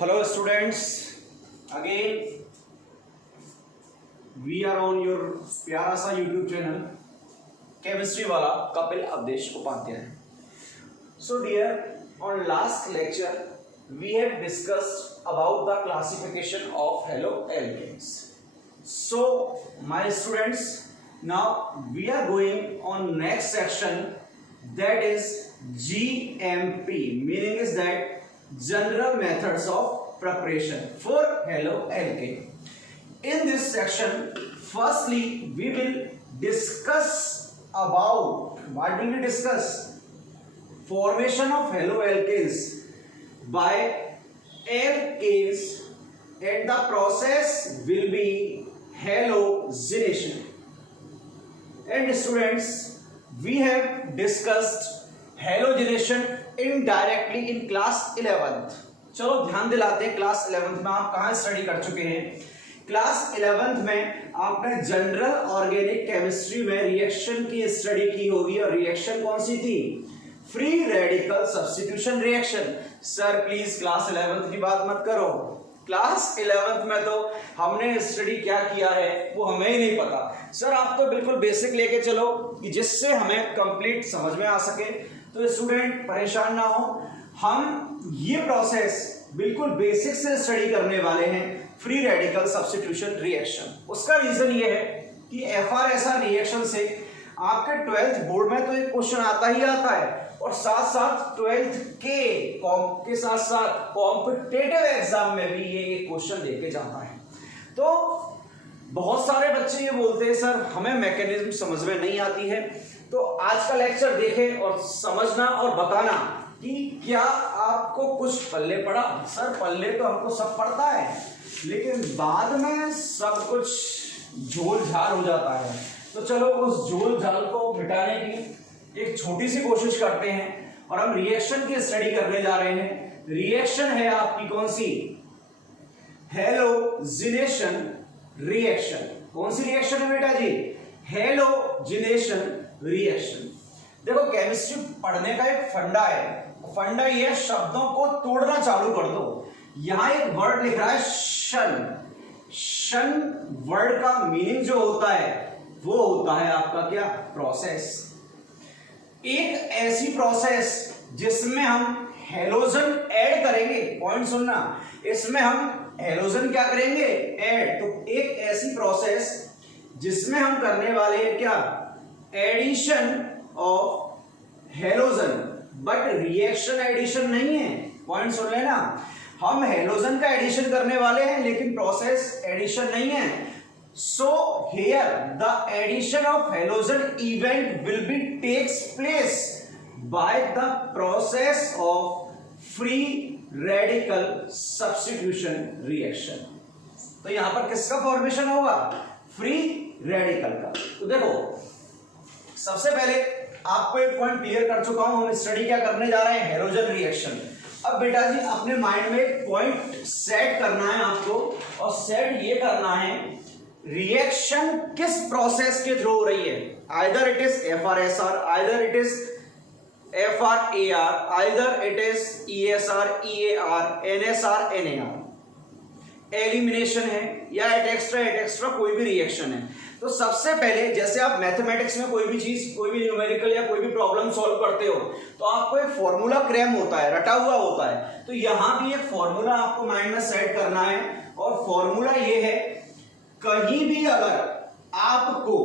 Hello students, again we are on your प्यारा सा YouTube channel chemistry वाला Kapil Awadhesh Upadhyay. So dear, on last lecture we have discussed about the classification of haloalkanes. So my students, now we are going on next section, that is GMP, meaning is that general methods of preparation for haloalkane. In this section, firstly we will discuss about what will we discuss? Formation of haloalkanes by alkanes, and the process will be halogenation. And students, we have discussed halogenation indirectly in class 11th. चलो ध्यान दिलाते हैं, class 11th में आप कहाँ study कर चुके हैं. क्लास 11th में आपने जनरल ऑर्गेनिक केमिस्ट्री में रिएक्शन की स्टडी की होगी, और रिएक्शन कौन सी थी? Free radical substitution reaction. Sir please class 11th की बात मत करो. क्लास 11th में तो हमने स्टडी क्या किया है वो हमें ही नहीं पता. सर आप तो बिल्कुल बेसिक लेके चलो कि जिससे हमें कंप्लीट समझ में आ सके. तो स्टूडेंट परेशान ना हो, हम ये प्रोसेस बिल्कुल बेसिक से स्टडी करने वाले हैं, फ्री रेडिकल सब्स्टिट्यूशन रिएक्शन. उसका रीजन ये है कि FR-SR रिएक्शन से आपके 12th बोर्ड में तो एक क्वेश्चन आता ही आता है, और साथ साथ 12th के साथ साथ कॉम्पिटिटिव एग्जाम में भी ये एक क्वेश्चन देके जाता है. तो बहुत सारे बच्चे ये बोलते हैं सर हमें मैकेनिज्म समझ में नहीं आती है. तो आज का लेक्चर देखें और समझना और बताना कि क्या आपको कुछ पल्ले पड़ा. सर पल्ले तो हमको सब पड़ता है, लेकिन बाद में सब कुछ झोल झाल हो जाता है. तो चलो उस झोल झाल को मिटाने की एक छोटी सी कोशिश करते हैं, और हम रिएक्शन की स्टडी करने जा रहे हैं. रिएक्शन है आपकी कौन सी? Halogenation reaction. कौन सी रिएक्शन है बेटा जी? Halogenation reaction. देखो केमिस्ट्री पढ़ने का एक फंडा है. फंडा ये शब्दों को तोड़ना चालू कर दो. यहां एक वर्ड लिख रहा है शन. शन वर्ड का मीनिंग जो होता है वो होता है आपका क्या? प्रोसेस. एक ऐसी प्रोसेस जिसमें हम हेलोजन ऐड करेंगे. पॉइंट सुनना, इसमें हम हेलोजन क्या करेंगे? ऐड. तो एक ऐसी प्रोसेस जिसमें हम करने वाले हैं क्या? Addition of halogen. But reaction addition नहीं है. पॉइंट सुन लेना, हम हेलोजन का एडिशन करने वाले हैं, लेकिन प्रोसेस एडिशन नहीं है. So here the addition of halogen event will be takes place by the process of free radical substitution reaction. तो यहां पर किसका फॉर्मेशन होगा? फ्री रेडिकल का. तो देखो सबसे पहले आपको एक पॉइंट क्लियर कर चुका हूं, हम स्टडी क्या करने जा रहे हैं? Halogen reaction. अब बेटा जी अपने माइंड में एक पॉइंट सेट करना है आपको, और सेट ये करना है रिएक्शन किस प्रोसेस के थ्रू हो रही है. Either it is FR-SR, either it is FR-AR, either it is ESR, EAR, NSR, NAR. Elimination है या एट एक्स्ट्रा कोई भी रिएक्शन है. तो सबसे पहले जैसे आप मैथमेटिक्स में कोई भी चीज, कोई भी न्यूमेरिकल या कोई भी प्रॉब्लम सॉल्व करते हो तो आपको एक फॉर्मूला क्रैम होता है, रटा हुआ होता है. तो यहां भी एक फॉर्मूला आपको माइंड में सेट करना है, और फॉर्मूला ये है, कहीं भी अगर आपको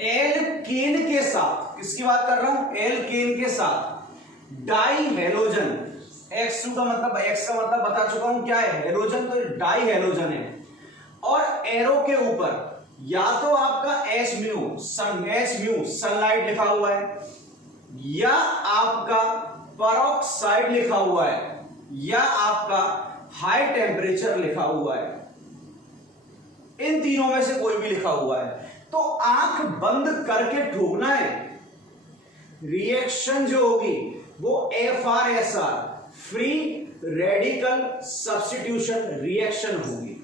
एल्केन के साथ, किसकी बात कर रहा हूं? एल्केन के साथ डाई हेलोजन, X2 का मतलब, X का मतलब बता चुका हूं क्या है? हेलोजन. तो डाई हेलोजन है, और एरो के ऊपर या तो आपका H म्यू सनलाइट लिखा हुआ है, या आपका पेरोक्साइड लिखा हुआ है, या आपका हाई टेम्परेचर लिखा हुआ है. इन तीनों में से कोई भी लिखा हुआ है. तो आंख बंद करके ठोकना है. रिएक्शन जो होगी वो FR-SR free radical substitution reaction होगी.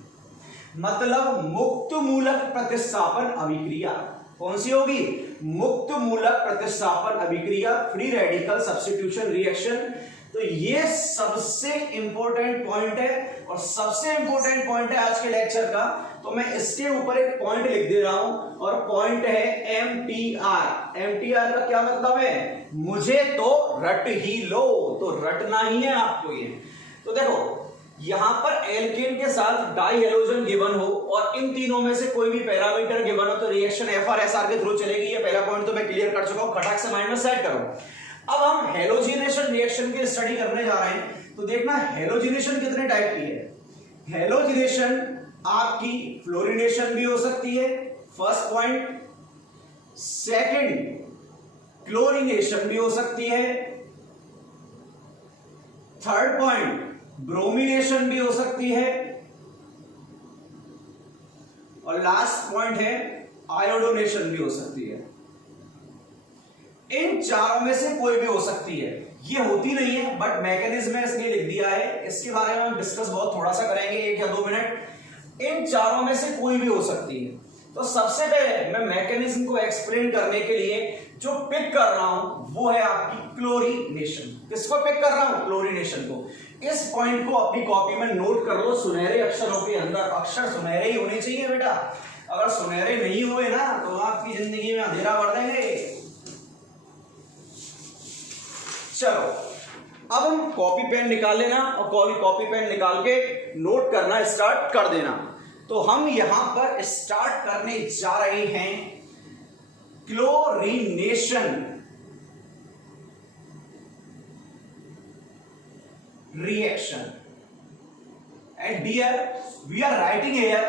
मतलब मुक्त मूलक प्रतिस्थापन अभिक्रिया. कौन सी होगी? मुक्त मूलक प्रतिस्थापन अभिक्रिया, फ्री रेडिकल सब्स्टिट्यूशन रिएक्शन. तो ये सबसे इंपॉर्टेंट पॉइंट है और सबसे इंपॉर्टेंट पॉइंट है आज के लेक्चर का। तो मैं इसके ऊपर एक पॉइंट लिख दे रहा हूं और पॉइंट है एमटीआर। एमटीआर का क्या मतलब है? मुझे तो रट ही लो, तो रटना ही है आपको ये। तो देखो यहां पर एल्केन के साथ डाई हेलोजन गिवन हो और इन तीनों में से कोई भी पैरामीटर गिवन हो तो रिएक्शन एफआरएसआर के थ्रू चलेगी। ये पहला पॉइंट तो मैं क्लियर कर चुका हूं, खटाक से माइंड में सेट करो। अब हम हेलोजिनेशन रिएक्शन की स्टडी करने जा रहे हैं। तो देखना हेलोजिनेशन कितने टाइप की है। हेलोजिनेशन आपकी फ्लोरिनेशन भी हो सकती है, फर्स्ट पॉइंट। सेकंड, क्लोरिनेशन भी हो सकती है। थर्ड पॉइंट, ब्रोमिनेशन भी हो सकती है। और लास्ट पॉइंट है आयोडोनेशन भी हो सकती है। इन चारों में से कोई भी हो सकती है। ये होती नहीं है बट मैकेनिज्म इसलिए लिख दिया है। इसके बारे में हम डिस्कस बहुत थोड़ा सा करेंगे, 1 या 2 मिनट। इन चारों में से कोई भी हो सकती है। तो सबसे पहले मैं मैकेनिज्म को एक्सप्लेन करने के लिए जो पिक कर रहा हूं वो है आपकी क्लोरीनेशन। किसको पिक कर रहा हूं? क्लोरीनेशन को। इस पॉइंट को अपनी कॉपी में नोट कर लो। सुनहरे अक्षरों के अंदर, अक्षर सुनहरे ही होने चाहिए बेटा। अगर सुनहरे नहीं हुए ना तो आपकी जिंदगी में अंधेरा भर देंगे। चलो अब हम कॉपी पेन निकाल लेना और कॉपी पेन निकाल के नोट करना स्टार्ट कर देना। तो हम यहां पर स्टार्ट करने जा रहे हैं chlorination reaction, and dear we are writing here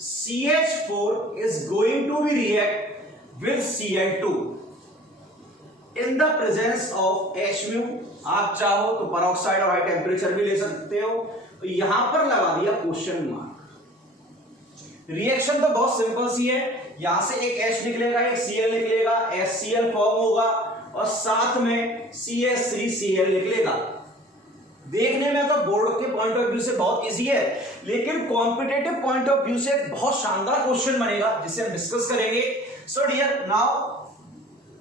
CH4 is going to be react with Cl2 in the presence of H mu। आप चाहो तो peroxide और हाई टेम्परेचर भी ले सकते हो। तो यहां पर लगा दिया क्वेश्चन मार्क। रिएक्शन तो बहुत सिंपल सी है। यहां से एक H निकलेगा, एक Cl निकलेगा, HCl फॉर्म होगा और साथ में CH3Cl निकलेगा। देखने में तो बोर्ड के पॉइंट ऑफ व्यू से बहुत इजी है, लेकिन कॉम्पिटिटिव पॉइंट ऑफ व्यू से बहुत शानदार क्वेश्चन बनेगा जिसे हम डिस्कस करेंगे। So dear now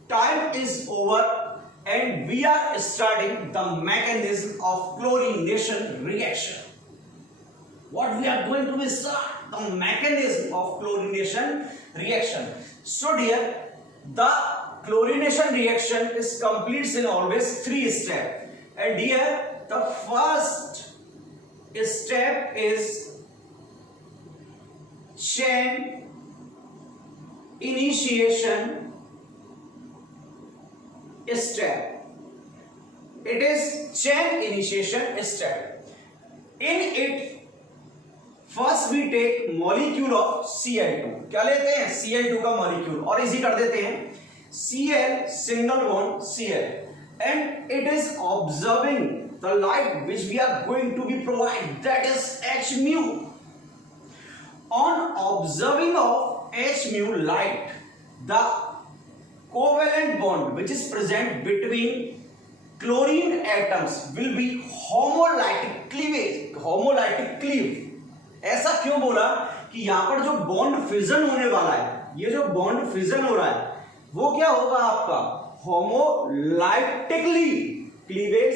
time is over and we are starting the mechanism of chlorination reaction. What we are going to start the mechanism of chlorination reaction. So dear the chlorination reaction is completes in always 3 steps and here the first step is chain initiation step. It is chain initiation step. In it first we take molecule of Cl2। क्या लेते हैं? Cl2 का molecule और easy कर देते हैं। Cl single bond Cl and it is observing the light which we are going to be provide, that is H mu. On observing of H mu light, the covalent bond which is present between chlorine atoms will be homolytic cleavage, homolytic cleave। ऐसा क्यों बोला कि यहां पर जो bond fission होने वाला है, ये जो बॉन्ड फिजन हो रहा है वो क्या होगा आपका? होमोलाइटिकली क्लीवेज।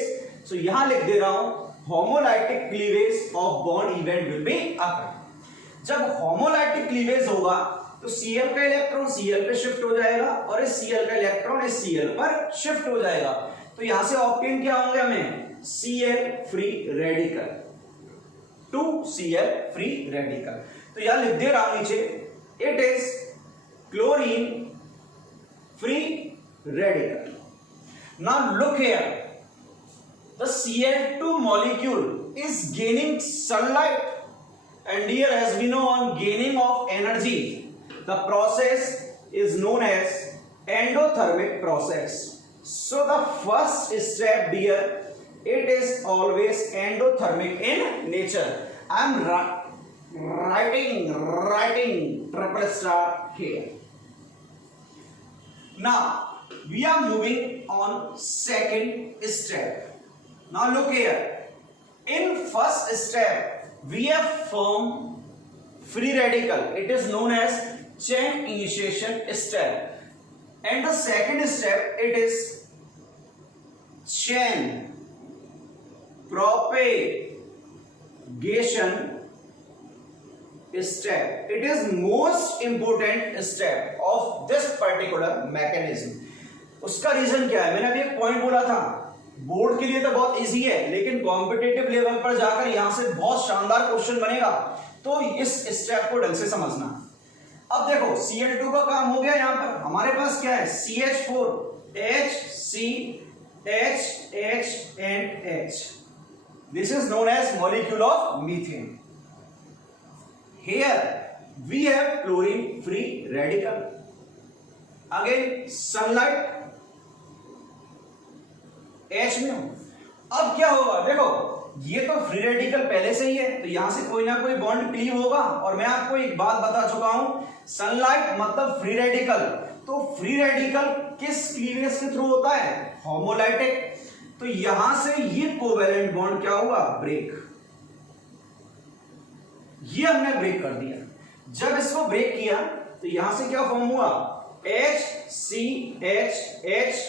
सो यहां लिख दे रहा हूं homolytic cleavage of bond event will be occur. जब होमोलाइटिक क्लीवेज होगा तो Cl का इलेक्ट्रॉन Cl पे शिफ्ट हो जाएगा और इस Cl का इलेक्ट्रॉन इस Cl पर शिफ्ट हो जाएगा। तो यहां से ऑप्टेन क्या होंगे हमें? Cl free radical, 2 Cl free radical. तो यहां लिख दे रहा हूं नीचे it is chlorine free radical. Now look here, the Cl2 molecule is gaining sunlight and here as we know on gaining of energy the process is known as endothermic process. So the first step dear, it is always endothermic in nature. I am writing triple star here. Now we are moving on second step. Now look here, in first step we have formed free radical, it is known as chain initiation step, and the second step it is chain propagation step. It is most important step of this particular mechanism. उसका reason क्या है? मैंने अभी एक point बोला था, board के लिए तो बहुत इजी है, लेकिन कॉम्पिटिटिव लेवल पर जाकर यहां से बहुत शानदार क्वेश्चन बनेगा, तो इस स्टेप को ढंग से समझना। अब देखो Cl2 का काम हो गया, यहां पर हमारे पास क्या है? CH4, H, C, H, H and H. This is known as molecule of methane. Here we have chlorine free radical. Again sunlight, H में। अब क्या होगा? देखो ये तो फ्री रेडिकल पहले से ही है, तो यहां से कोई ना कोई बॉन्ड क्लीव होगा। और मैं आपको एक बात बता चुका हूं, सनलाइट मतलब फ्री रेडिकल। तो फ्री रेडिकल किस क्लीवेज के थ्रू होता है? होमोलाइटिक। तो यहां से ये कोवेलेंट बॉन्ड क्या हुआ? ब्रेक। ये हमने ब्रेक कर दिया। जब इसको ब्रेक किया तो यहां से क्या फॉर्म हुआ? H, C, H, H,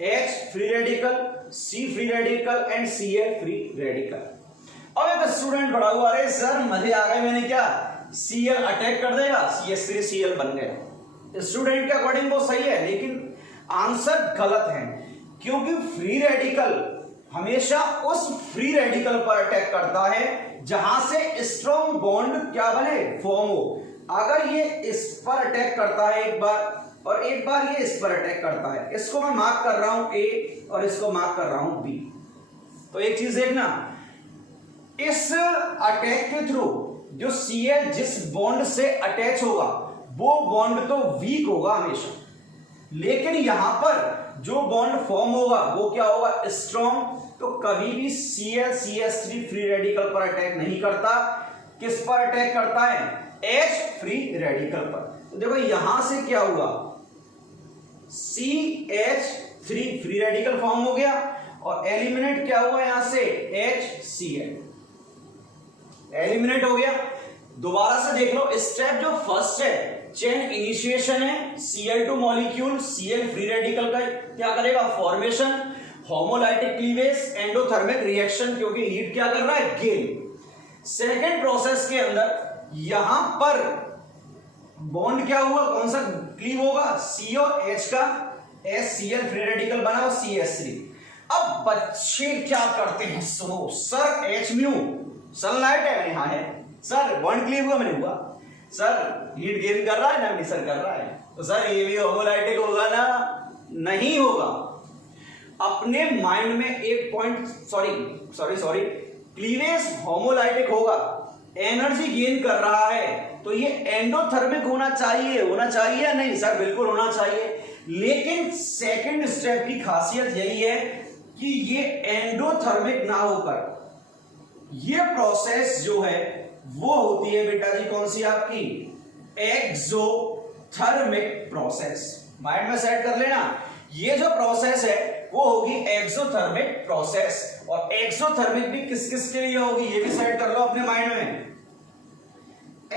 H free radical, C free radical and Cl free radical. अब एक स्टूडेंट पढ़ा हुआ, अरे सर मजे आ गए, मैंने क्या Cl अटैक कर देगा, CH3 Cl बन गया। स्टूडेंट के अकॉर्डिंग वो सही है, लेकिन आंसर गलत है, क्योंकि फ्री रेडिकल हमेशा उस फ्री रेडिकल पर अटैक करता है जहां से स्ट्रॉन्ग बॉन्ड क्या बने? फॉर्म हो। अगर ये इस पर अटैक करता है एक बार, और एक बार ये इस पर अटैक करता है, इसको मैं मार्क कर रहा हूं A और इसको मार्क कर रहा हूं B। तो एक चीज देखना, इस अटैक के थ्रू जो Cl जिस बॉन्ड से अटैच होगा वो बॉन्ड तो वीक होगा हमेशा, लेकिन यहां पर जो बॉन्ड फॉर्म होगा वो क्या होगा? स्ट्रॉन्ग। तो कभी भी Cl CH3 फ्री रेडिकल पर अटैक नहीं करता। किस पर अटैक करता है? H फ्री रेडिकल पर। तो देखो यहां से क्या हुआ? CH3 फ्री रेडिकल फॉर्म हो गया और एलिमिनेट क्या हुआ यहां से? HCl एलिमिनेट हो गया। दोबारा से देख लो, स्टेप जो फर्स्ट है चेन इनिशिएशन है, Cl2 molecule Cl free radical का क्या करेगा? Formation, homolytic cleavage, endothermic reaction, क्योंकि हीट क्या कर रहा है? गेन। सेकेंड प्रोसेस के अंदर यहां पर बॉन्ड क्या हुआ? कौन सा क्लीव होगा? C और H का, HCl फ्री रेडिकल बना और CH3। अब बच्चे क्या करते हैं? सुनो सर, H म्यू सनलाइट है, यहां है सर, बॉन्ड क्लीव हुआ, मैंने हुआ सर, हीट गेन कर रहा है ना, नहीं सर कर रहा है, तो सर ये भी होमोलाइटिक होगा ना? नहीं होगा। अपने माइंड में एक पॉइंट, सॉरी, क्लीवेज होमोलाइटिक होगा, एनर्जी गेन कर रहा है, तो ये एंडोथर्मिक होना चाहिए या नहीं? सर बिल्कुल होना चाहिए। लेकिन सेकंड स्टेप की खासियत यही है कि ये एंडोथर्मिक ना होकर ये प्रोसेस जो है वो होती है बेटा जी कौन सी? आपकी एक्सोथर्मिक प्रोसेस। माइंड में सेट कर लेना, ये जो प्रोसेस है वो होगी एक्सोथर्मिक प्रोसेस। और एक्सोथर्मिक भी किस किस के लिए होगी ये भी सेट कर लो अपने माइंड में।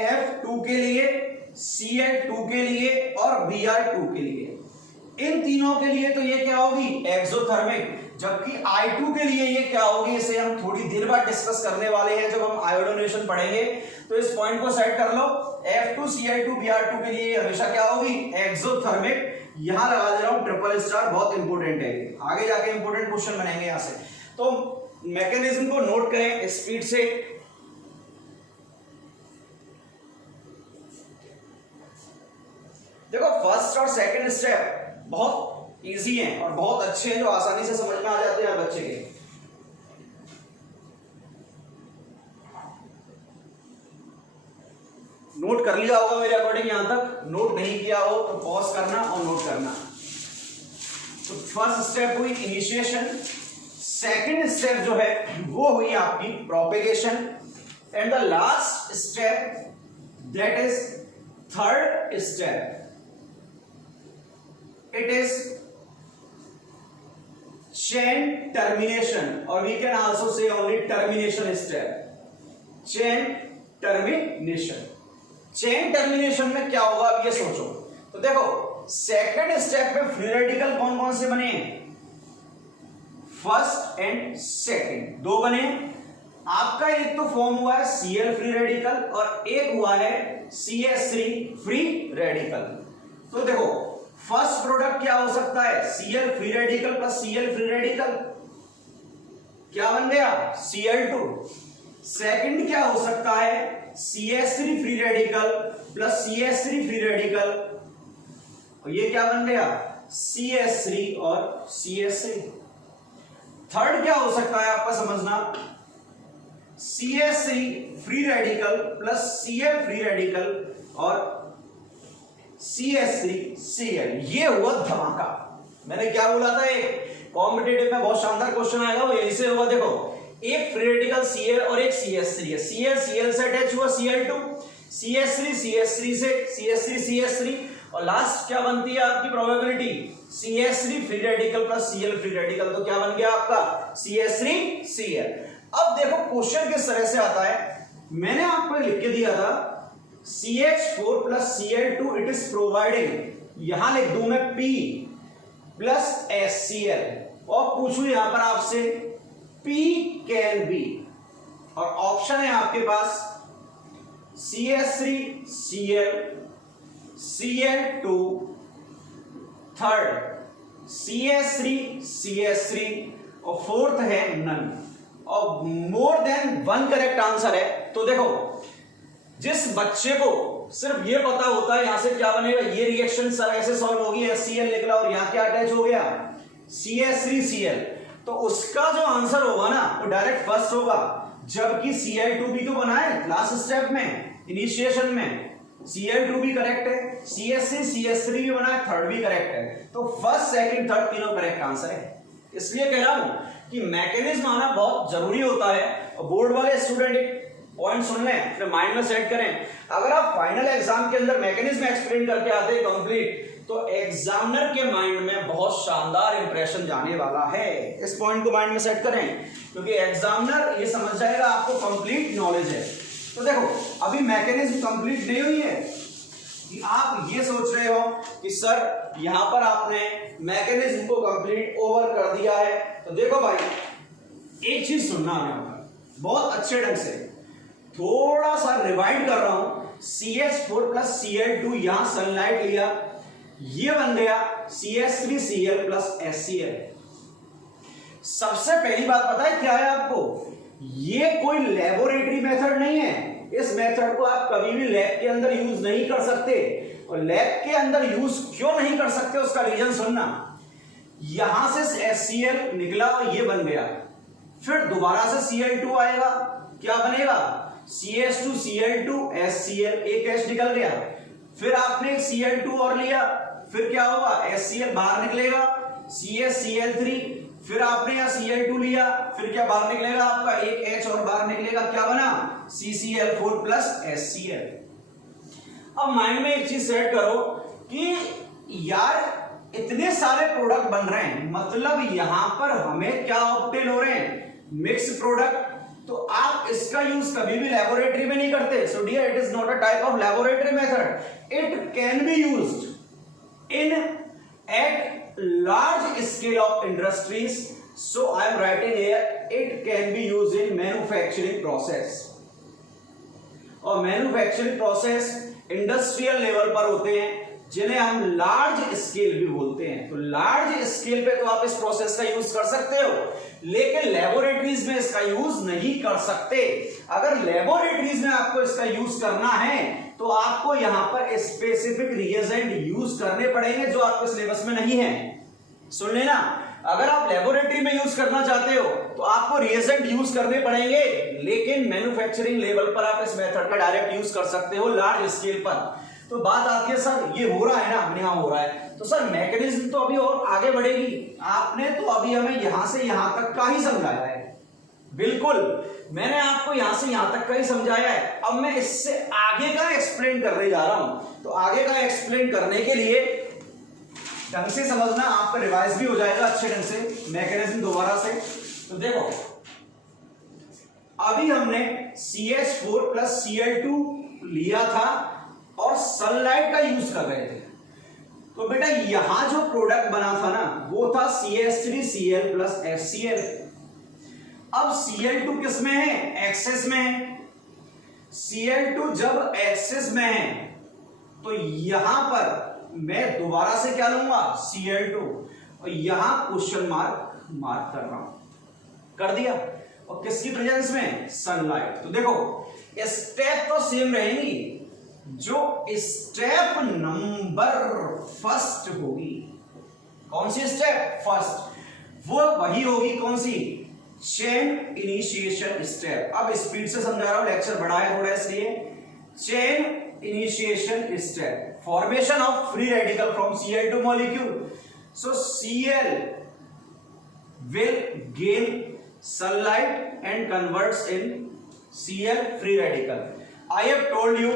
F2 के लिए, Cl2 के लिए और Br2 के लिए, इन तीनों के लिए तो ये क्या होगी? एक्सोथर्मिक। जबकि I2 के लिए ये क्या होगी? इसे हम थोड़ी देर बाद डिस्कस करने वाले हैं जब हम आयोडोनेशन पढ़ेंगे। तो इस पॉइंट को सेट कर लो, F2 Cl2 Br2 के लिए हमेशा क्या होगी? एक्सोथर्मिक। यहां लगा दे रहा हूं ट्रिपल स्टार, बहुत इंपॉर्टेंट है, आगे जाके इंपॉर्टेंट क्वेश्चन बनेंगे यहां से। तो मैकेनिज्म को नोट करें स्पीड से। देखो फर्स्ट और सेकंड स्टेप बहुत इजी हैं और बहुत अच्छे हैं, जो आसानी से समझ में आ जाते हैं बच्चे के। नोट कर लिया होगा मेरे अकॉर्डिंग यहां तक, नोट नहीं किया हो तो पॉज करना और नोट करना। तो फर्स्ट स्टेप हुई इनिशिएशन, सेकंड स्टेप जो है वो हुई आपकी propagation, and the last step that is third step, it is chain termination or we can also say only termination step, chain termination। chain termination में क्या होगा अब ये सोचो। तो देखो सेकंड स्टेप पे फ्री रेडिकल कौन कौन से बने हैं? फर्स्ट एंड सेकंड, दो बने। आपका एक तो फॉर्म हुआ है Cl फ्री रेडिकल और एक हुआ है CH3 फ्री रेडिकल। तो देखो फर्स्ट प्रोडक्ट क्या हो सकता है, Cl free radical plus Cl free radical, क्या बन गया Cl2। सेकंड क्या हो सकता है, CH3 free radical plus CH3 free radical, और ये क्या बन गया CH3 और CH3। थर्ड क्या हो सकता है आपका समझना, CH3 free radical plus Cl free radical और CH3Cl। ये हुआ धमाका। मैंने क्या बोला था, एक कॉम्पिटिटिव में बहुत शानदार क्वेश्चन आएगा, वो यही से होगा। देखो एक फ्री रेडिकल Cl और एक CH3 है, Cl से अटैच हुआ Cl2, CH3 से CH3 और लास्ट क्या बनती है आपकी probability, CH3 free radical plus Cl free radical, तो क्या बन गया आपका CH3Cl। अब देखो क्वेश्चन किस तरह से आता है, मैंने आपको लिख के दिया था CH4 plus Cl2 it is providing, यहां लिख दूं मैं P प्लस HCl और पूछूं यहां पर आपसे P कैन बी, और ऑप्शन है आपके पास CH3Cl, Cl2, थर्ड CH3 और फोर्थ है नन, और more than one correct answer है। तो देखो जिस बच्चे को सिर्फ ये पता होता है यहां से क्या बनेगा, ये रिएक्शन सर ऐसे सॉल्व होगी, HCl निकला और यहां क्या अटैच हो गया CH3Cl, तो उसका जो आंसर होगा ना वो डायरेक्ट फर्स्ट होगा, जबकि Cl2 भी तो बना है लास्ट स्टेप में इनिशिएशन में, Cl2 भी करेक्ट है, CH3 भी बना है, थर्ड भी करेक्ट है, तो फर्स्ट सेकंड थर्ड तीनों करेक्ट आंसर है। इसलिए कह रहा हूं कि मैकेनिज्म आना बहुत जरूरी होता है, और बोर्ड वाले स्टूडेंट एक पॉइंट सुन लें फिर माइंड में सेट करें, अगर आप फाइनल एग्जाम के अंदर मैकेनिज्म एक्सप्लेन करके आते हैं कंप्लीट, तो एग्जामिनर के माइंड में बहुत शानदार इंप्रेशन जाने वाला है। इस पॉइंट को माइंड में सेट करें, क्योंकि एग्जामिनर ये समझ जाएगा आपको कंप्लीट नॉलेज है। तो देखो अभी मैकेनिज्म कंप्लीट नहीं हुई है कि आप ये सोच रहे हो कि सर यहां पर आपने मैकेनिज्म को कंप्लीट ओवर कर दिया है। तो देखो भाई एक चीज सुनना है बहुत अच्छे ढंग से, थोड़ा सा रिवाइंड कर रहा हूं। CH4 प्लस Cl2 यहां सनलाइट लिया, ये बन गया CH3Cl प्लस HCl। सबसे पहली बात पता है क्या है आपको, ये कोई लेबोरेटरी मेथड नहीं है, इस मेथड को आप कभी भी लैब के अंदर यूज नहीं कर सकते। और लैब के अंदर यूज क्यों नहीं कर सकते उसका रीजन सुनना, यहां से HCl निकला और ये बन गया, फिर दोबारा से Cl2 आएगा, क्या बनेगा CH2Cl2 HCl, एक H निकल गया, फिर आपने Cl2 और लिया, फिर क्या होगा HCl बाहर निकलेगा, CH3, फिर आपने यहां Cl2 लिया, फिर क्या बाहर निकलेगा आपका एक H और बाहर निकलेगा, क्या बना CCl4 प्लस HCl। अब माइंड में एक चीज सेट करो कि यार इतने सारे प्रोडक्ट बन रहे हैं, मतलब यहां पर हमें क्या ऑब्टेन हो रहे हैं, मिक्स प्रोडक्ट, तो आप इसका यूज कभी भी लेबोरेटरी में नहीं करते। So dear it is not a type of laboratory method, it can be used in at large scale of industries. So I am writing here it can be used in manufacturing process, और manufacturing process industrial level पर होते हैं जिन्हें हम large scale भी बोलते हैं। तो लार्ज स्केल पे तो आप इस प्रोसेस का यूज कर सकते हो, लेकिन लेबोरेटरीज में इसका यूज नहीं कर सकते। अगर लेबोरेटरीज में आपको इसका यूज करना है तो आपको यहां पर स्पेसिफिक रिएजेंट यूज करने पड़ेंगे जो आपके सिलेबस में नहीं है। सुन लेना, अगर आप लेबोरेटरी में यूज करना चाहते हो तो आपको रिएजेंट यूज करने पड़ेंगे, लेकिन मैन्युफैक्चरिंग लेवल पर आप इस मेथड का डायरेक्ट यूज कर सकते हो लार्ज स्केल पर। तो बात आती है सर ये हो रहा है ना, हमने यहां हो रहा है, तो सर मैकेनिज्म तो अभी और आगे बढ़ेगी। आपने तो अभी हमें यहां से यहां तक का ही समझाया है, बिल्कुल मैंने आपको यहां से यहां तक का ही समझाया है। अब मैं इससे आगे का एक्सप्लेन करने जा रहा हूं, तो आगे का एक्सप्लेन करने के लिए ढंग से समझना, आपका रिवाइज भी हो जाएगा अच्छे ढंग से मैकेनिज्म दोबारा से। तो देखो अभी हमने CH4 प्लस Cl2 लिया था और सनलाइट का यूज कर रहे थे। तो बेटा यहां जो प्रोडक्ट बना था ना वो था CH3Cl प्लस HCl। अब Cl2 किस में है? एक्सेस में है। Cl2 जब एक्सेस में है तो यहां पर मैं दोबारा से क्या लूंगा? Cl2, और यहां क्वेश्चन मार्क कर रहा हूं। कर दिया। और किसकी प्रेजेंस में? सनलाइट। तो देखो स्टेप तो सेम रहेंगी, जो स्टेप नंबर फर्स्ट होगी, कौन सी स्टेप? फर्स्ट, वो वही होगी कौन सी? Chain initiation step. अब स्पीड से समझा रहा हूं, लेक्चर बड़ा है थोड़ा इसलिए। Chain initiation step, formation of free radical from Cl2 molecule. So Cl will gain sunlight and converts in Cl free radical. I have told you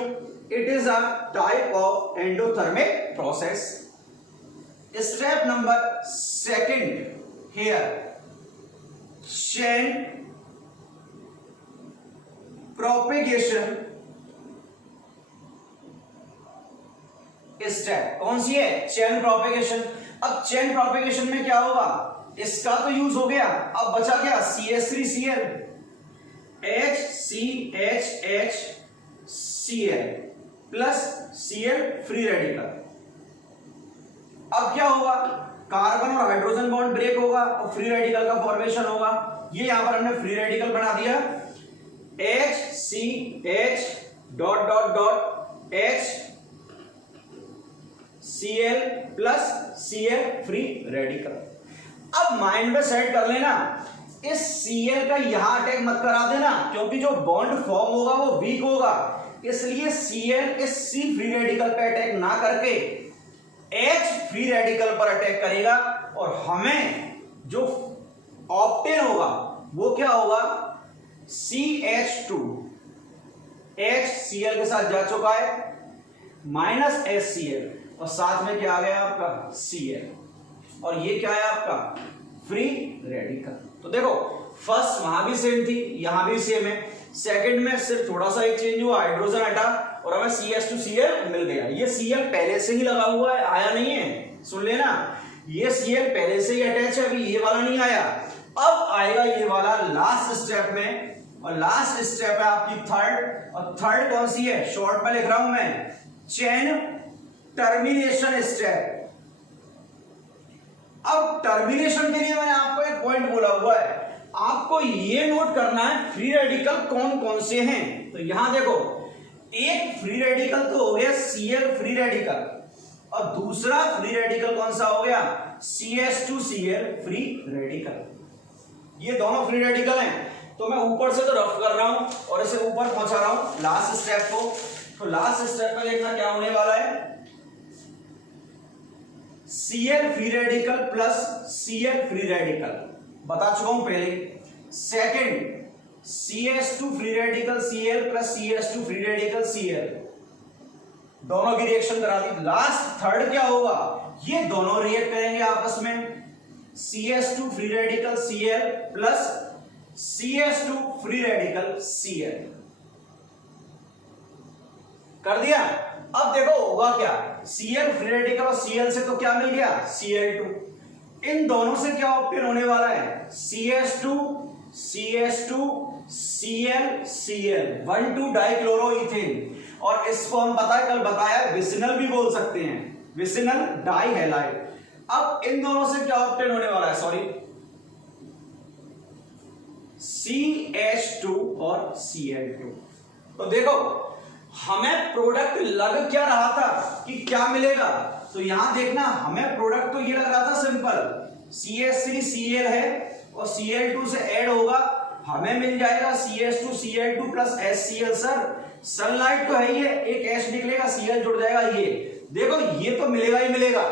it is a type of endothermic process. Step number second here, chain propagation step। कौन सी है? Chain propagation. अब chain propagation में क्या होगा? इसका तो use हो गया, अब बचा क्या? CH3Cl, HCHHCl plus Cl free radical. अब क्या होगा? कार्बन और हाइड्रोजन बॉन्ड ब्रेक होगा और फ्री रेडिकल का फॉर्मेशन होगा। ये यहां पर हमने फ्री रेडिकल बना दिया, HCH dot dot dot HCl plus Cl free radical. अब माइंड में सेट कर लेना, इस Cl का यहां अटैक मत करा देना, क्योंकि जो बॉन्ड फॉर्म होगा वो वीक होगा। इसलिए Cl इस C फ्री रेडिकल पे अटैक ना करके H फ्री रेडिकल पर अटैक करेगा, और हमें जो ऑप्टेन होगा वो क्या होगा? CH2, HCl के साथ जा चुका है, माइनस HCl, और साथ में क्या आ गया आपका? Cl, और ये क्या है आपका? Free radical. तो देखो फर्स्ट वहां भी सेम थी, यहां भी सेम है। सेकंड में सिर्फ थोड़ा सा एक चेंज हुआ, हाइड्रोजन हटा और हमें CH2Cl मिल गया। ये Cl पहले से ही लगा हुआ है, आया नहीं है, सुन लेना, ये Cl पहले से ही अटैच है, अभी ये वाला नहीं आया। अब आएगा ये वाला लास्ट स्टेप में, और लास्ट स्टेप है आपकी थर्ड, और थर्ड कौन सी है? शॉर्ट में लिख रहा हूं मैं, चेन टर्मिनेशन स्टेप। अब टर्मिनेशन के लिए मैंने आपको एक पॉइंट बोला हुआ है, आपको ये नोट करना है फ्री रेडिकल कौन कौन से हैं। तो यहां देखो, एक फ्री रेडिकल तो हो गया Cl फ्री रेडिकल, और दूसरा फ्री रेडिकल कौन सा हो गया? CH2Cl free radical. ये दोनों फ्री रेडिकल हैं। तो मैं ऊपर से तो रफ कर रहा हूं और इसे ऊपर पहुंचा रहा हूं लास्ट स्टेप को। तो लास्ट स्टेप में देखना क्या होने वाला है, Cl free radical plus Cl free radical, बता चुका हूं पहले। Second CH2 free radical Cl plus CH2 free radical Cl, दोनों की रिएक्शन करा दी। लास्ट थर्ड क्या होगा? ये दोनों रिएक्ट करेंगे आपस में, CH2 free radical Cl plus CH2 free radical Cl। कर दिया। अब देखो होगा क्या, Cl फ्री रेडिकल और Cl से तो क्या मिल गया? Cl2। इन दोनों से क्या ऑप्टेन होने वाला है? CH2 CH2 Cl Cl 1,2 dichloroethane, और इसको हम पता है, कल बताया, विसिनल भी बोल सकते हैं, विसिनल डाइहैलाइड। अब इन दोनों से क्या ऑप्टेन होने वाला है? सॉरी, CH2 और Cl2। तो देखो हमें प्रोडक्ट लग क्या रहा था कि क्या मिलेगा, तो यहां देखना, हमें प्रोडक्ट तो ये लग रहा था सिंपल, CH3Cl है और Cl2 से ऐड होगा, हमें मिल जाएगा CH2Cl2 plus HCl। Sir sunlight तो है ही है, एक H निकलेगा, Cl जुड़ जाएगा। ये देखो ये तो मिलेगा ही मिलेगा,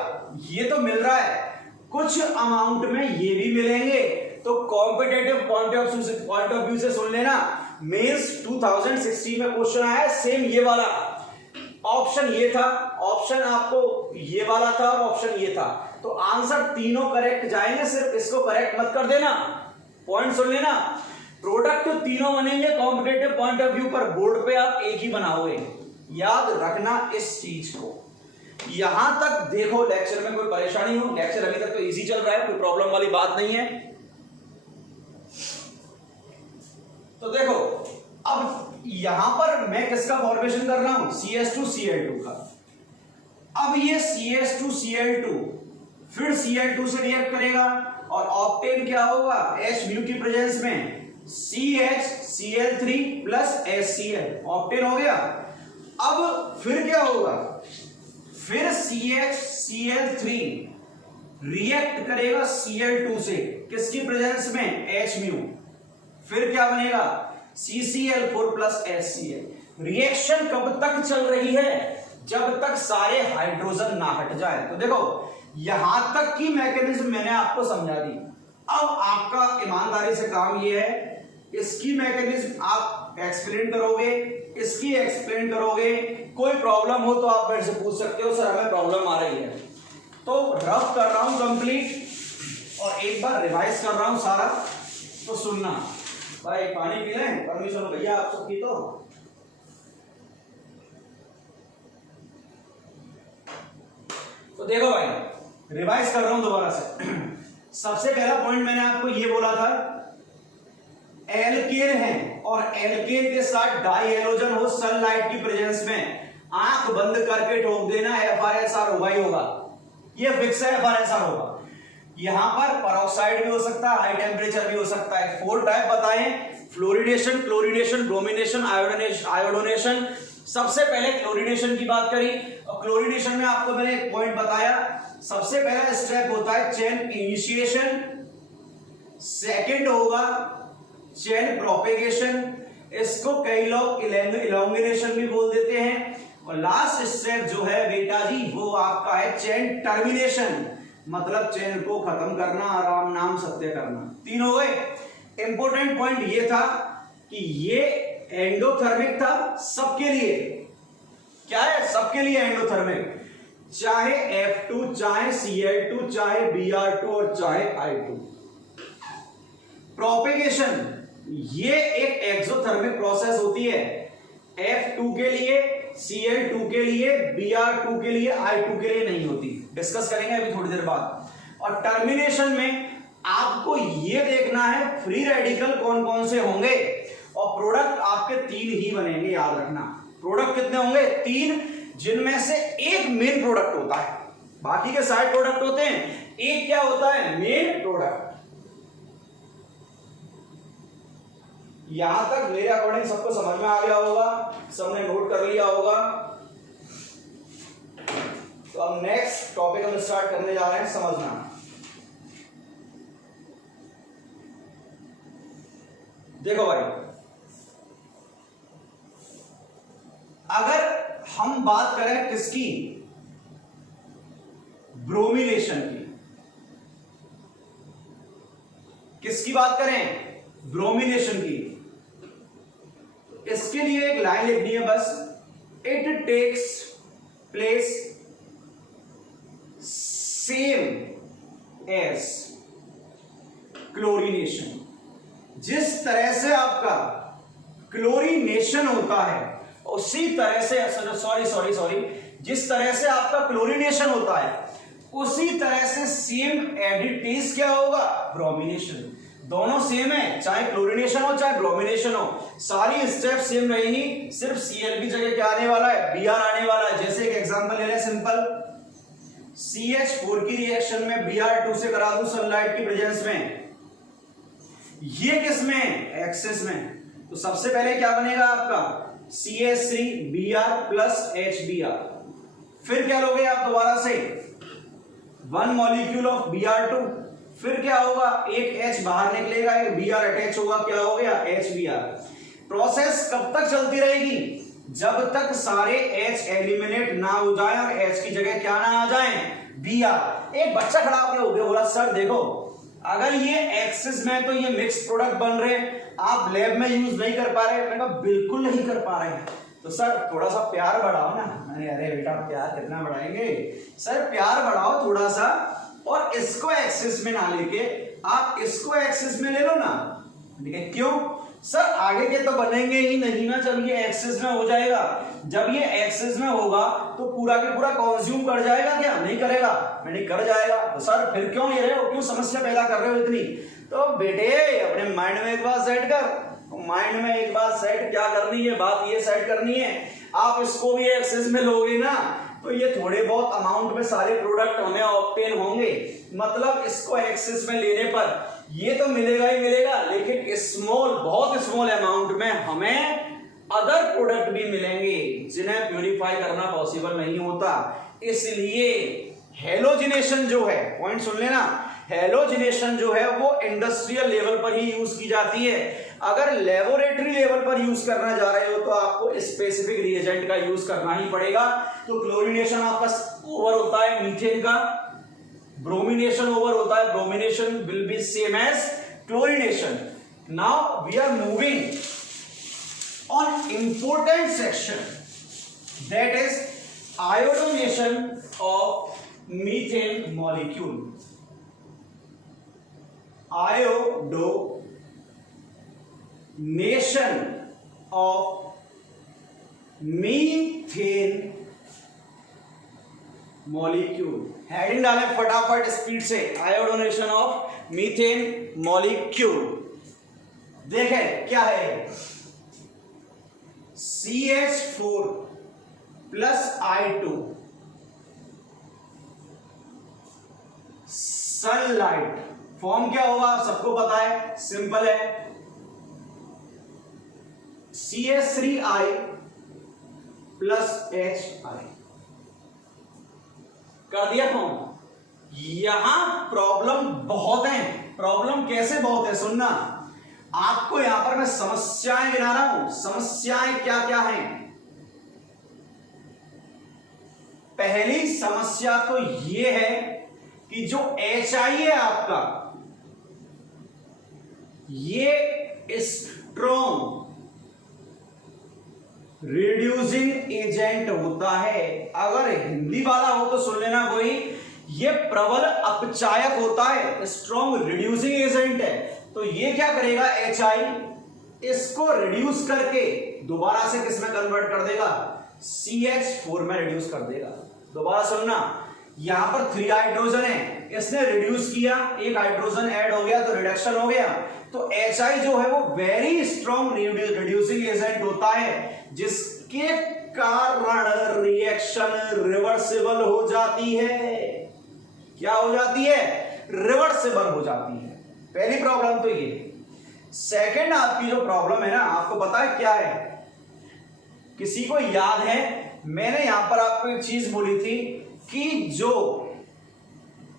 ये तो मिल रहा है, कुछ अमाउंट में ये भी मिलेंगे। तो कॉम्पिटेटिव पॉइंट ऑफ व्यू से सुन लेना, मेंस 2016 में क्वेश्चन आया सेम ये वाला, ऑप्शन ये था, ऑप्शन आपको ये वाला था और ऑप्शन ये था, तो आंसर तीनों करेक्ट जाएंगे, सिर्फ इसको करेक्ट मत कर देना। पॉइंट सुन लेना, प्रोडक्ट तीनों बनेंगे कॉम्पिटेटिव पॉइंट ऑफ व्यू पर, बोर्ड पे आप एक ही बनाओगे, याद रखना इस चीज को। यहां तक देखो लेक्चर में कोई परेशानी हो? लेक्चर अभी तक तो इजी चल रहा है, कोई प्रॉब्लम वाली बात नहीं है। तो देखो अब यहां पर मैं किसका फॉर्मेशन कर रहा हूं? CH2Cl2 का। अब ये CH2Cl2 फिर Cl2 से रिएक्ट करेगा और ऑक्टेन क्या होगा? H की प्रेजेंस में CHCl3 प्लस HCl, ऑक्टेन हो गया। अब फिर क्या होगा? फिर CHCl3 रिएक्ट करेगा Cl2 से, किसकी प्रेजेंस में? H। फिर क्या बनेगा? CCl4 plus HCl। रिएक्शन कब तक चल रही है? जब तक सारे हाइड्रोजन ना हट जाए। तो देखो यहां तक की मैकेनिज्म मैंने आपको समझा दी। अब आपका ईमानदारी से काम ये है, इसकी मैकेनिज्म आप एक्सप्लेन करोगे, इसकी एक्सप्लेन करोगे। कोई प्रॉब्लम हो तो आप मेरे से पूछ सकते हो, सर हमें प्रॉब्लम आ रही है। तो रफ कर रहा हूं कंप्लीट और एक बार रिवाइज कर रहा हूं सारा, तो सुनना। भाई पानी पी लें, परमिशन भैया आप सबकी। तो देखो भाई रिवाइज कर रहा हूं दोबारा से। सबसे पहला पॉइंट मैंने आपको ये बोला था, एल्केन है और एल्केन के साथ डाई हैलोजन हो सनलाइट की प्रेजेंस में, आंख बंद करके ठोक देना, FrSR होगा ही होगा, ये फिक्स है, FrSR होगा। यहां पर पेरोक्साइड भी हो सकता है, हाई टेम्परेचर भी हो सकता है। 4 टाइप बताएं, फ्लोरिनेशन, क्लोरिनेशन, ब्रोमिनेशन, आयोडोनेशन। सबसे पहले क्लोरिनेशन की बात करी और क्लोरिनेशन में आपको मैंने एक पॉइंट बताया। सबसे पहला स्टेप होता है चेन इनिशिएशन, सेकंड होगा चेन प्रोपेगेशन, इसको कई लोग इलोंगेशन भी बोल देते हैं, और लास्ट स्टेप जो है बेटा जी वो आपका है चेन टर्मिनेशन, मतलब चेन को खत्म करना, आराम नाम सत्य करना। 3 हो गए। इंपॉर्टेंट पॉइंट ये था कि ये एंडोथर्मिक था सबके लिए। क्या है? सबके लिए एंडोथर्मिक, चाहे F2, चाहे Cl2, चाहे Br2 और चाहे I2। प्रोपेगेशन ये एक एक्सोथर्मिक प्रोसेस होती है, F2 के लिए, Cl2 के लिए, Br2 के लिए, I2 के लिए नहीं होती। डिस्कस करेंगे अभी थोड़ी देर बाद। और टर्मिनेशन में आपको ये देखना है फ्री रेडिकल कौन कौन से होंगे, और प्रोडक्ट आपके 3 ही बनेंगे, याद रखना। प्रोडक्ट कितने होंगे? 3, जिनमें से एक मेन प्रोडक्ट होता है, बाकी के साइड प्रोडक्ट होते हैं, एक क्या होता है? Main product. यहां तक मेरे अकॉर्डिंग सबको समझ में आ गया होगा, सबने नोट कर लिया होगा। तो अब नेक्स्ट टॉपिक हम स्टार्ट करने जा रहे हैं, समझना। देखो भाई, अगर हम बात करें किसकी? ब्रोमिनेशन की। किसकी बात करें? ब्रोमिनेशन की। इसके लिए एक लाइन लिखनी है बस, it takes place same as chlorination. जिस तरह से आपका क्लोरीनेशन होता है उसी तरह से, सॉरी, जिस तरह से आपका क्लोरीनेशन होता है उसी तरह से सेम एडिटिव क्या होगा? ब्रोमिनेशन। दोनों सेम है, चाहे क्लोरीनेशन हो चाहे ब्रोमिनेशन हो, सारी स्टेप सेम रहेंगी। सिर्फ Cl की जगह क्या आने वाला है? Br आने वाला है। जैसे एक एग्जांपल ले लें सिंपल, CH4 की रिएक्शन में Br2 से करा दूं सनलाइट की प्रेजेंस में, ये किस में? एक्सेस में। तो सबसे पहले क्या बनेगा आपका? CH3Br plus HBr। फिर क्या लोगे आप दोबारा से? 1 मॉलिक्यूल ऑफ Br2। फिर क्या होगा? एक H बाहर निकलेगा, एक Br अटैच होगा, क्या हो गया? HBr। प्रोसेस कब तक चलती रहेगी? जब तक सारे H एलिमिनेट ना हो जाए और H की जगह क्या ना आ जाए? Br। एक बच्चा खड़ा होकर बोला सर देखो अगर ये एक्सिस में तो ये मिक्स प्रोडक्ट बन रहे, आप लैब में यूज नहीं कर पा रहे। मैंने कहा बिल्कुल नहीं कर पा रहे, तो सर थोड़ा सा प्यार बढ़ाओ ना। मैंने अरे बेटा प्यार कितना बढ़ाएंगे सर, प्यार बढ़ाओ थोड़ा सा, और इसको एक्सिस में ना लेके आप इसको एक्सिस में ले लो ना। ठीक है, क्यों? सर आगे के तो बनेंगे ही नहीं ना जब ये एक्सेस में हो जाएगा। जब ये एक्सेस में होगा तो पूरा के पूरा कंज्यूम कर जाएगा क्या? नहीं करेगा। नहीं कर जाएगा तो सर फिर क्यों ले रहे हो, क्यों समस्या पैदा कर रहे हो इतनी? तो बेटे अपने माइंड में एक बात सेट कर, माइंड में एक बात सेट क्या करनी है, बात ये सेट करनी है, आप इसको भी एक्सेस में लोगे ना तो ये थोड़े बहुत अमाउंट में सारे प्रोडक्ट हमें ऑब्टेन होंगे। मतलब इसको एक्सेस में लेने पर ये तो मिलेगा ही मिलेगा, लेकिन स्मॉल, बहुत स्मॉल अमाउंट में हमें अदर प्रोडक्ट भी मिलेंगे जिन्हें प्यूरिफाई करना पॉसिबल नहीं होता। इसलिए हेलोजिनेशन जो है, पॉइंट सुन लेना, हेलोजिनेशन जो है वो इंडस्ट्रियल लेवल पर ही यूज की जाती है। अगर लेबोरेटरी लेवल पर यूज करना जा रहे हो तो आपको स्पेसिफिक रिएजेंट का यूज करना ही पड़ेगा। तो क्लोरीनेशन आपका ओवर होता है मीथेन का, ब्रोमिनेशन ओवर होता है, bromination will be same as chlorination. Now we are moving on important section, that is iodination of methane molecule. Iodination of methane molecule. Heading डालें फटाफट स्पीड से, आयोडोनेशन ऑफ मीथेन मॉलिक्यूल। देखें क्या है, CH4 plus I2 sunlight, form क्या होगा आप सबको पता है, सिंपल है, CH3I प्लस HI कर दिया फॉर्म। यहां प्रॉब्लम बहुत है। प्रॉब्लम कैसे बहुत है सुनना, आपको यहां पर मैं समस्याएं गिना रहा हूं। समस्याएं क्या क्या हैं? पहली समस्या तो यह है कि जो HI है आपका, ये स्ट्रॉन्ग रिड्यूसिंग एजेंट होता है। अगर हिंदी वाला हो तो सुन लेना कोई, ये प्रबल अपचायक होता है, स्ट्रॉन्ग रिड्यूसिंग एजेंट है। तो ये क्या करेगा HI, इसको रिड्यूस करके दोबारा से किस में कन्वर्ट कर देगा, CH4 में रिड्यूस कर देगा। दोबारा सुनना, यहां पर 3 हाइड्रोजन है, इसने रिड्यूस किया, एक हाइड्रोजन ऐड हो गया तो रिडक्शन हो गया। तो HI जो है वो वेरी स्ट्रॉन्ग रिड्यूसिंग एजेंट होता है, जिसके कारण रिएक्शन रिवर्सिबल हो जाती है। क्या हो जाती है? रिवर्सिबल हो जाती है। पहली प्रॉब्लम तो ये। सेकंड आपकी जो प्रॉब्लम है ना, आपको पता है क्या है? किसी को याद है मैंने यहां पर आपको एक चीज बोली थी कि जो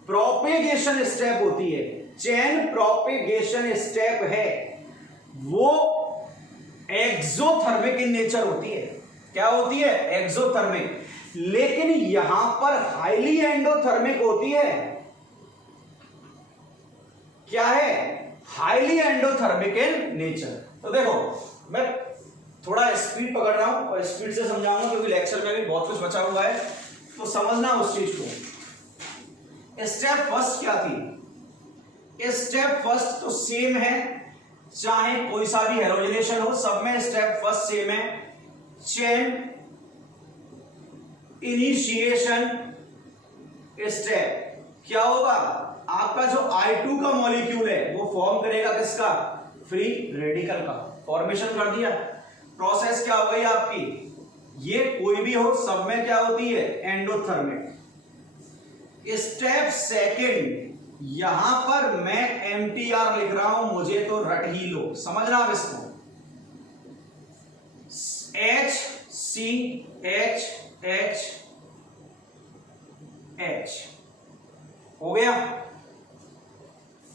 प्रोपेगेशन स्टेप होती है, चेन प्रोपेगेशन स्टेप है, वो एक्सोथर्मिक इन नेचर होती है। क्या होती है? एक्सोथर्मिक। लेकिन यहां पर हाईली एंडोथर्मिक होती है। क्या है? Highly endothermic in nature. तो देखो मैं थोड़ा स्पीड पकड़ रहा हूं और स्पीड से समझाऊंगा क्योंकि लेक्चर में भी बहुत कुछ बचा हुआ है, तो समझना उस चीज को। स्टेप फर्स्ट क्या थी? स्टेप फर्स्ट तो सेम है, चाहे कोई सा भी हेलोजिनेशन हो, सब में स्टेप फर्स्ट सेम है। चेन इनिशिएशन स्टेप क्या होगा? आपका जो I2 का मॉलिक्यूल है वो फॉर्म करेगा किसका? फ्री रेडिकल का। फॉर्मेशन कर दिया, प्रोसेस क्या हो गई आपकी? ये कोई भी हो, सब में क्या होती है? एंडोथर्मिक। स्टेप सेकंड, यहां पर मैं MTR लिख रहा हूं, मुझे तो रट ही लो, समझना आप इसको। HCHHH हो गया,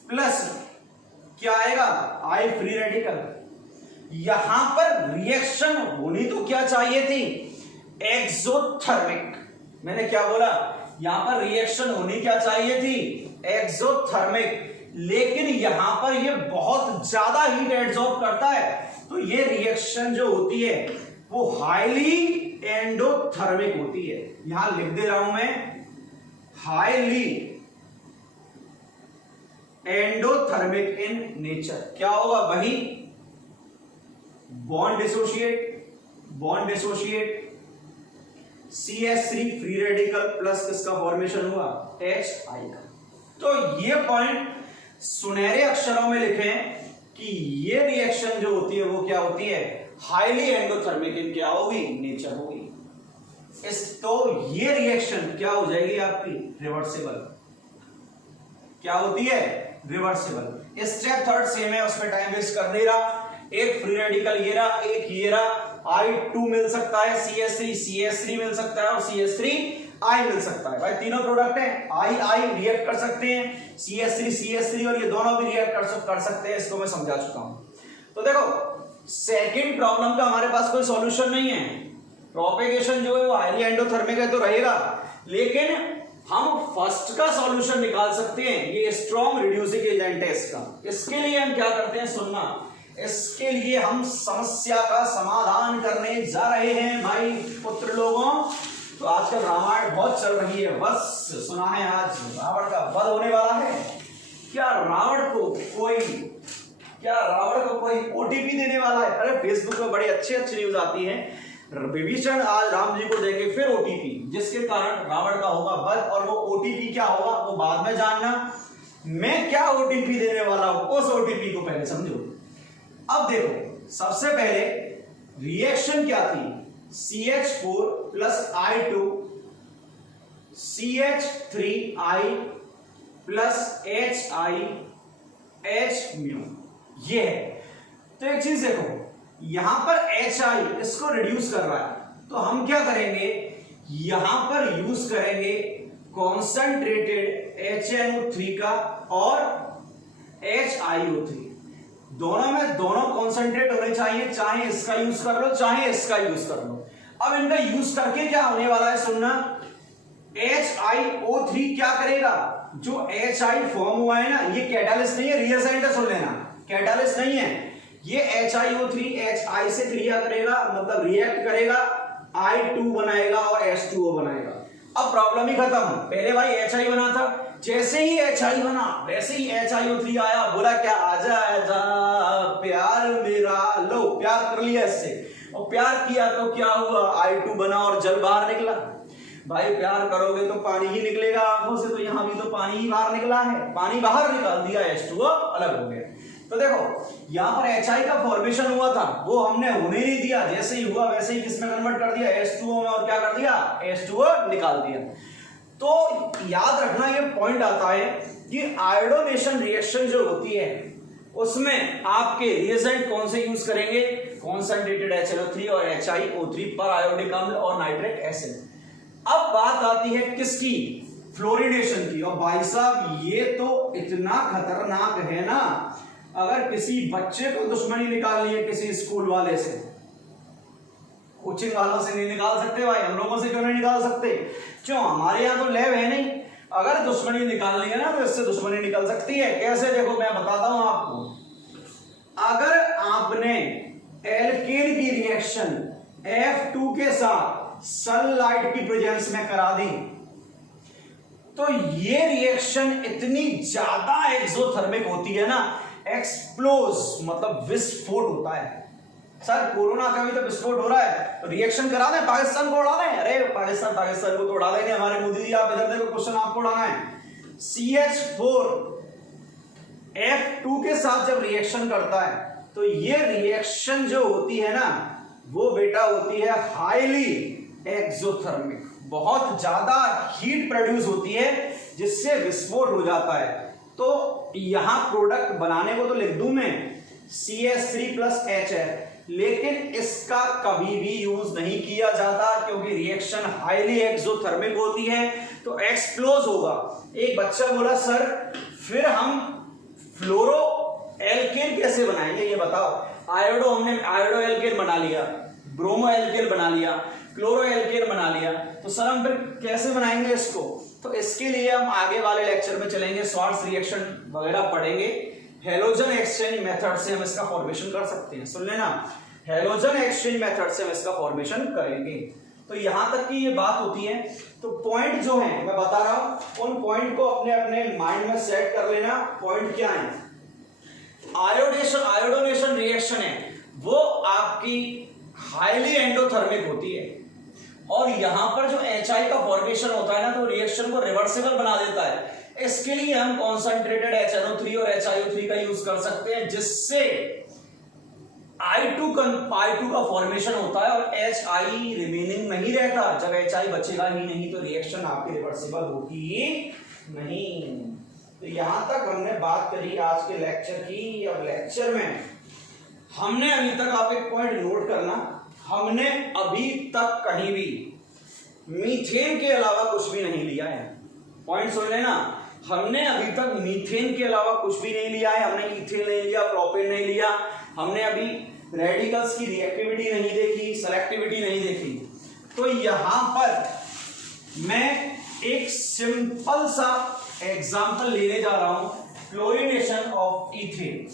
प्लस क्या आएगा? I free radical. यहां पर रिएक्शन होनी तो क्या चाहिए थी? एक्सोथर्मिक। मैंने क्या बोला? यहां पर रिएक्शन होनी क्या चाहिए थी? एक्सोथर्मिक। लेकिन यहां पर ये बहुत ज्यादा हीट एब्जॉर्ब करता है, तो ये रिएक्शन जो होती है वो हाईली एंडोथर्मिक होती है। यहां लिख दे रहा हूं मैं, हाईली एंडोथर्मिक इन नेचर। क्या होगा? वही bond dissociate CH3 free radical plus किसका फॉर्मेशन हुआ, HI का। तो ये पॉइंट सुनहरे अक्षरों में लिखें कि ये रिएक्शन जो होती है वो क्या होती है, हाईली एंडोथर्मिक इन क्या होगी, नेचर होगी। तो ये रिएक्शन क्या हो जाएगी आपकी, रिवर्सिबल। क्या होती है, रिवर्सिबल। स्टेप थर्ड सेम है, उसमें टाइम वेस्ट कर नहीं रहा। एक फ्री रेडिकल ये रहा, एक ये रहा, I2 मिल सकता है, CH3 मिल सकता है और CH3I मिल सकता है। भाई तीनों प्रोडक्ट हैं, I रिएक्ट कर सकते हैं, CH3 और ये दोनों भी रिएक्ट कर सकते हैं। इसको मैं समझा चुका हूं। तो देखो सेकंड प्रॉब्लम का हमारे पास कोई सॉल्यूशन नहीं है। प्रोपेगेशन जो है वो हाईली एंडोथर्मिक है तो रहेगा, लेकिन हम फर्स्ट का सॉल्यूशन निकाल सकते हैं। ये स्ट्रॉन्ग रिड्यूसिंग एजेंट है इसका। इसके लिए हम क्या करते हैं, सुनना, इसके लिए हम समस्या का समाधान करने जा रहे हैं भाई पुत्र लोगों। तो आजकल रामायण बहुत चल रही है, बस सुना है आज रावण का वध होने वाला है। क्या रावण को कोई ओटीपी देने वाला है? अरे फेसबुक पे बड़ी अच्छी न्यूज आती है, विभीषण आज राम जी को देंगे फिर ओटीपी, जिसके कारण रावण का होगा वध। और वो ओटीपी क्या होगा वो बाद में जानना। मैं क्या ओटीपी देने वाला हूं, उस ओटीपी को पहले समझो। अब देखो सबसे पहले रिएक्शन क्या थी, CH4 plus I2 CH3I plus HI H mu, ये है। तो एक चीज देखो, यहां पर HI इसको रिड्यूस कर रहा है, तो हम क्या करेंगे, यहां पर यूज करेंगे कॉन्सेंट्रेटेड HNO3 का और HiO3। दोनों कॉन्सेंट्रेट होने चाहिए, चाहे इसका यूज कर लो चाहे इसका यूज कर लो। अब इनका यूज करके क्या होने वाला है, सुनना, HiO3 क्या करेगा, जो HI फॉर्म हुआ है ना, ये कैटालिस्ट नहीं है, रिएजेंट है, सुन लेना, कैटालिस्ट नहीं है। ये HiO3 HI से क्रिया करेगा, मतलब रिएक्ट करेगा, I2 बनाएगा और H2O बनाएगा। अब प्रॉब्लम ही खत्म। पहले भाई HI बना था, जैसे ही HI बना वैसे ही HiO3 आया, बोला क्या, आजा आजा प्यार मेरा, लो प्यार कर लिया इससे, और प्यार किया तो क्या हुआ, I2 बना और जल बाहर निकला। भाई प्यार करोगे तो पानी ही निकलेगा आंखों से, तो यहां भी तो पानी ही बाहर निकला है, पानी बाहर निकाल दिया, H2O अलग हो गया। तो देखो यहां पर HI का फॉर्मेशन हुआ था, वो हमने होने नहीं दिया, जैसे ही हुआ वैसे ही किसमें कन्वर्ट कर दिया, H2O में, और क्या कर दिया, H2O निकाल दिया। तो याद रखना ये पॉइंट आता है कि आयोडोनेशन रिएक्शन जो होती है उसमें आपके रिएजेंट कौन से यूज करेंगे, कॉन्सेंट्रेटेड HNO3 और HiO3 पर आयोडिक अम्ल और नाइट्रिक एसिड। अब बात आती है किसकी, फ्लोरिनेशन की। और भाई साहब ये तो इतना खतरनाक है ना, अगर किसी बच्चे को दुश्मनी निकालनी है किसी स्कूल वाले से, कोचिंग वालों से नहीं निकाल सकते भाई, हम लोगों से क्यों नहीं निकाल सकते, क्यों, हमारे यहाँ तो लैब है नहीं। अगर दुश्मनी निकालनी है ना तो इससे दुश्मनी निकल सकती है। कैसे, देखो मैं बताता हूं आपको। अगर आपने एल्केन की रिएक्शन F2 के साथ सनलाइट की प्रेजेंस में करा दी, तो ये रिएक्शन इतनी ज्यादा एक्सोथर्मिक होती है ना, एक्सप्लोज मतलब विस्फोट होता है। सर कोरोना का भी तो विस्फोट हो रहा है, तो रिएक्शन करा दें, पाकिस्तान को उड़ा दें। अरे पाकिस्तान को तो उड़ा देंगे हमारे मोदी जी, आप इधर देखो, क्वेश्चन आपको उड़ाना है। CH4 F2 के साथ जब रिएक्शन करता है तो ये रिएक्शन जो होती है ना, वो बेटा होती है हाईली एक्सोथर्मिक, बहुत ज्यादा हीट प्रोड्यूस होती है जिससे विस्फोट हो जाता है। तो यहां प्रोडक्ट बनाने को तो लिख दूं मैं CH3 प्लस H है, लेकिन इसका कभी भी यूज नहीं किया जाता क्योंकि रिएक्शन हाईली एक्सोथर्मिक होती है, तो एक्सप्लोज होगा। एक बच्चा बोला सर फिर हम फ्लोरो एल्केन कैसे बनाएंगे, ये बताओ। हमने आयोडो एल्केन बना लिया, ब्रोमो एल्केन बना लिया, क्लोरो एल्केन बना लिया, तो सर हम फिर कैसे बनाएंगे इसको। तो इसके लिए हम आगे वाले लेक्चर में चलेंगे, स्वार्ट्ज रिएक्शन वगैरह पढ़ेंगे। हेलोजन एक्सचेंज मेथड से हम इसका फॉर्मेशन कर सकते हैं, सुन लेना, हेलोजन एक्सचेंज मेथड से हम इसका फॉर्मेशन करेंगे। तो यहां तक की ये बात होती है। तो पॉइंट जो है मैं बता रहा हूं, उन पॉइंट को अपने अपने माइंड में सेट कर लेना। पॉइंट क्या है, आयोडोनेशन रिएक्शन है, वो आपकी हाईली एंडोथर्मिक होती है, और यहां पर जो HI का फॉर्मेशन होता है ना, तो रिएक्शन को रिवर्सिबल बना देता है। इसके लिए हम कॉन्सेंट्रेटेड HNO3 और HIO3 का यूज कर सकते हैं, जिससे I2 का फॉर्मेशन होता है और HI रिमेनिंग नहीं रहता। जब HI बचेगा ही नहीं तो रिएक्शन आपकी रिवर्सिबल होगी नहीं। तो यहां तक हमने बात करी आज के लेक्चर की। अब लेक्चर में हमने अभी तक, आप एक पॉइंट नोट करना, हमने अभी तक कहीं भी मीथेन के अलावा कुछ भी नहीं लिया है। पॉइंट सुन लेना, हमने अभी तक मीथेन के अलावा कुछ भी नहीं लिया है। हमने इथेन नहीं लिया, प्रोपेन नहीं लिया, हमने अभी रेडिकल्स की रिएक्टिविटी नहीं देखी, सेलेक्टिविटी नहीं देखी। तो यहां पर मैं एक सिंपल सा एग्जांपल लेने जा रहा हूं, chlorination of ethane.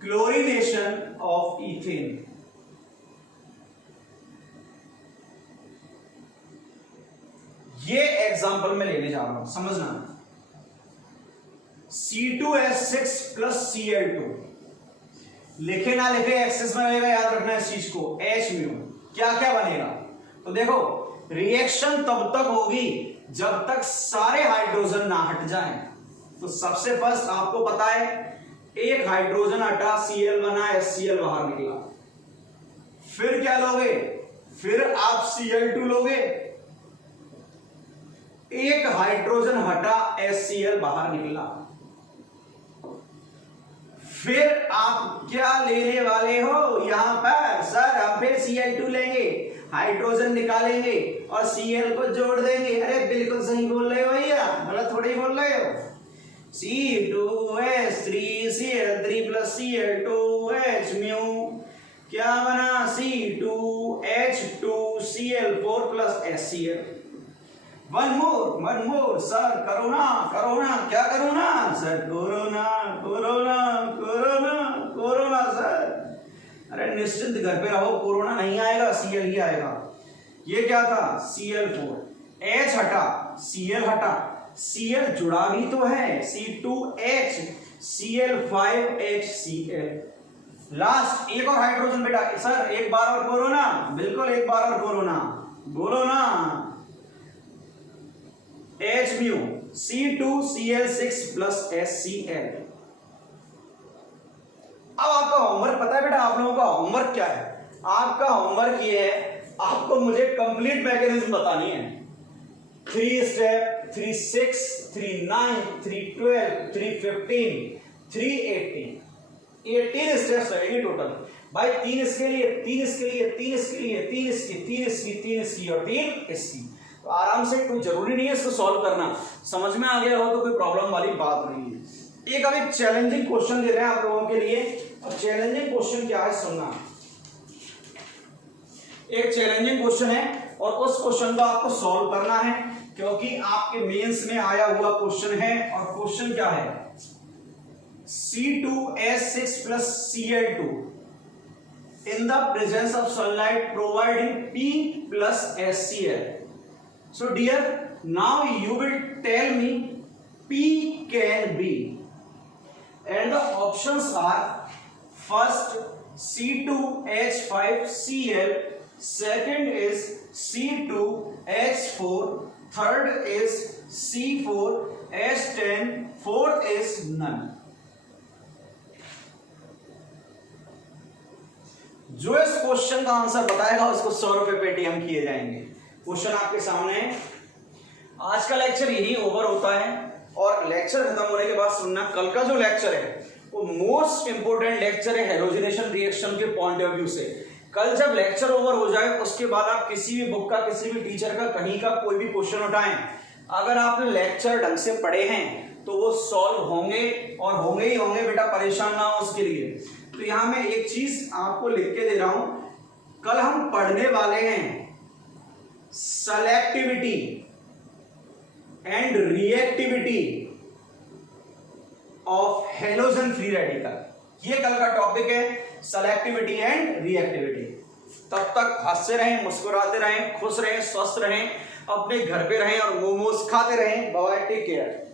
Chlorination of ethane, ये एग्जांपल मैं लेने जा रहा हूं, समझना। C2H6 प्लस Cl2, लिखे ना लिखे एक्सेस में रहेगा, याद रखना इस चीज को। H म्यू क्या क्या बनेगा, तो देखो रिएक्शन तब तक होगी जब तक सारे हाइड्रोजन ना हट जाएं। तो सबसे फर्स्ट आपको पता है, एक हाइड्रोजन हटा, Cl बना, HCl बाहर निकला। फिर क्या लोगे, फिर आप Cl2 लोगे, एक हाइड्रोजन हटा, HCl बाहर निकला। फिर आप क्या लेने वाले हो यहां पर, सर हम फिर Cl2 लेंगे, हाइड्रोजन निकालेंगे और Cl को जोड़ देंगे। अरे बिल्कुल सही बोल रहे हो भैया, गलत थोड़ी बोल रहे हो। C2H3Cl3 प्लस Cl2H म्यू क्या बना, C2H2Cl4 plus HCl। One more sir, corona क्या करूं ना सर, कोरोना सर। अरे निश्चिंत घर पे रहो, कोरोना नहीं आएगा, Cl ही आएगा। ये क्या था, Cl4, H हटा, Cl हटा, Cl जुड़ा भी तो है, C2H Cl5HCl। लास्ट एक और हाइड्रोजन बेटा, सर एक बार और कोरोना, बिल्कुल एक बार और कोरोना, बोलो ना, H mu C2Cl6 plus HCl। अब आपका होमवर्क पता है बेटा, आप लोगों का होमवर्क क्या है, आपका होमवर्क ये है, आपको मुझे कंप्लीट मैकेनिज्म बतानी है। 3 स्टेप, 3 6, 3 9, 3 12, 3 15, 3 18 स्टेप्स लगेंगे टोटल। भाई 3 इसके लिए, 3 इसके लिए, 3 इसके लिए, 3 इसकी, 3 इसकी, 3 इसकी और 3 इसकी। तो आराम से, कोई जरूरी नहीं है इसको सॉल्व करना, समझ में आ गया हो तो कोई प्रॉब्लम वाली बात नहीं है। एक अभी चैलेंजिंग क्वेश्चन दे रहे हैं आप लोगों के लिए, और चैलेंजिंग क्वेश्चन क्या है सुनना। एक चैलेंजिंग क्वेश्चन है और उस क्वेश्चन को आपको सॉल्व करना है, क्योंकि आपके मेंस में आया हुआ क्वेश्चन है। और क्वेश्चन क्या है, C2H6 plus Cl2 in the presence of sunlight providing P plus HCl. So dear, now you will tell me P can be, and the options are first C2H5Cl, second is C2H4, third is C4H10, fourth is none. जो इस question का answer बताएगा उसको 100 रुपए Paytm किए जाएंगे। Question आपके सामने है। आज का लेक्चर यही ओवर होता है, और लेक्चर खत्म होने के बाद सुनना, कल का जो लेक्चर है वो मोस्ट इंपोर्टेंट लेक्चर है हेलोजिनेशन रिएक्शन के पॉइंट ऑफ व्यू से। कल जब लेक्चर ओवर हो जाए उसके बाद आप किसी भी बुक का, किसी भी टीचर का, कहीं का कोई भी क्वेश्चन उठाएं, अगर आपने लेक्चर ढंग से पढ़े हैं तो वो सॉल्व होंगे, और होंगे ही होंगे बेटा, परेशान ना हो उसके लिए। तो यहां मैं एक चीज आपको लिख के दे रहा हूं, कल हम पढ़ने वाले हैं selectivity and reactivity of halogen free radical. ये कल का टॉपिक है, सेलेक्टिविटी एंड रिएक्टिविटी। तब तक हंसते रहें, मुस्कुराते रहें, खुश रहें, स्वस्थ रहें, अपने घर पे रहें और मोमोज खाते रहें। Bye, take care.